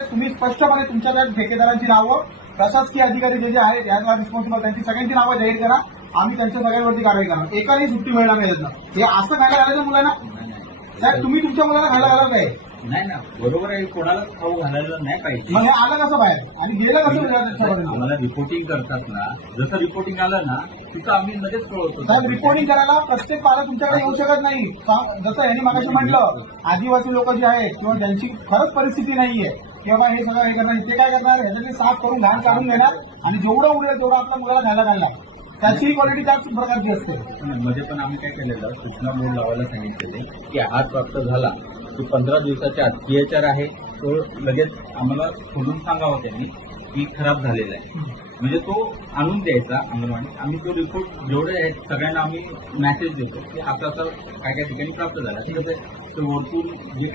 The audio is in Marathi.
तुम्ही स्पष्टपणे तुमच्या ठेकेदारांची नावं प्रशासकीय अधिकारी जे जे आहेत याला रिस्पॉन्सिबल त्यांची सगळ्यांची नावं जाहीर करा. आम्ही त्यांच्या सगळ्यांवरती कारवाई करणार. एकाही सुट्टी मिळणार नाही यातनं. हे असं खायला घालायचं मुलांना? साहेब तुम्ही तुमच्या मुलाला खायला घाला काय? नाही ना बरोबर आहे. कोणाला खाऊ घालायला नाही पाहिजे. मग हे आलं कसं बाहेर? आणि गेलं कसं? आम्हाला रिपोर्टिंग करतात ना. जसं रिपोर्टिंग आलं ना तिथं आम्ही लगेच कळवतो. साहेब रिपोर्टिंग करायला प्रत्येक पालक तुमच्याकडे येऊ शकत नाही. जसं यांनी मागाशी म्हटलं आदिवासी लोक जे आहेत किंवा ज्यांची खरंच परिस्थिती नाहीये किंवा हे सगळं हे करणार ते काय करणार ह्याच्यातली साफ करून घाण काढून घेणार आणि जेवढं उडेल तेवढं आपल्या मुलाला खायला घालणार त्याची क्वालिटी त्याच प्रकारची असते. मध्ये पण आम्ही काय केलेलं सूचना बोर्ड लावायला सांगितलेले की आहार प्राप्त झाला की पंधरा दिवसाच्या आत पीएचआर आहे तो लगेच आम्हाला खोलून सांगावा त्यांनी. की खराब झालेला आहे. म्हणजे तो आणून द्यायचा अंगणवाडी आम्ही तो रिपोर्ट जेवढे आहेत सगळ्यांना आम्ही मेसेज देतो की आता काय काय ठिकाणी प्राप्त झाला. ठीक आहे ते वरतून जे काही